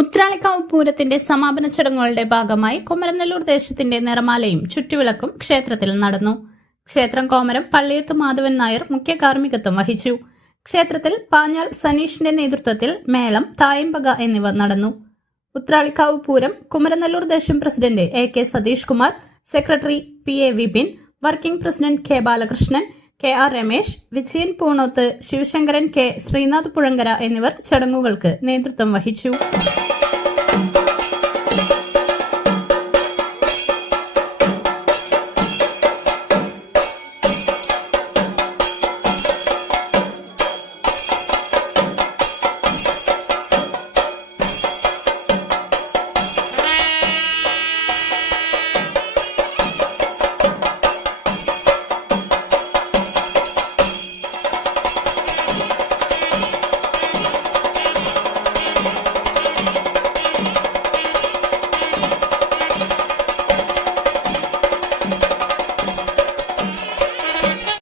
ഉത്രാളിക്കാവ് പൂരത്തിന്റെ സമാപന ചടങ്ങുകളുടെ ഭാഗമായി കുമരനെല്ലൂർ ദേശത്തിന്റെ നിറമാലയും ചുറ്റുവിളക്കും ക്ഷേത്രത്തിൽ നടന്നു. ക്ഷേത്രം കോമരം പള്ളിയത്ത് മാധവൻ നായർ മുഖ്യ കാർമ്മികത്വം വഹിച്ചു. ക്ഷേത്രത്തിൽ പാഞ്ഞാൾ സനീഷിന്റെ നേതൃത്വത്തിൽ മേളം, തായമ്പക എന്നിവ നടന്നു. ഉത്രാളിക്കാവ് പൂരം കുമരനെല്ലൂർ ദേശം president A.K. Satheesh Kumar, secretary P.A. Vipin, working president K. Balakrishnan, K.R. Ramesh, Vijayan Poonoth, Sivasankaran K. Sreenath Puzhankara എന്നിവർ ചടങ്ങുകൾക്ക് നേതൃത്വം വഹിച്ചു.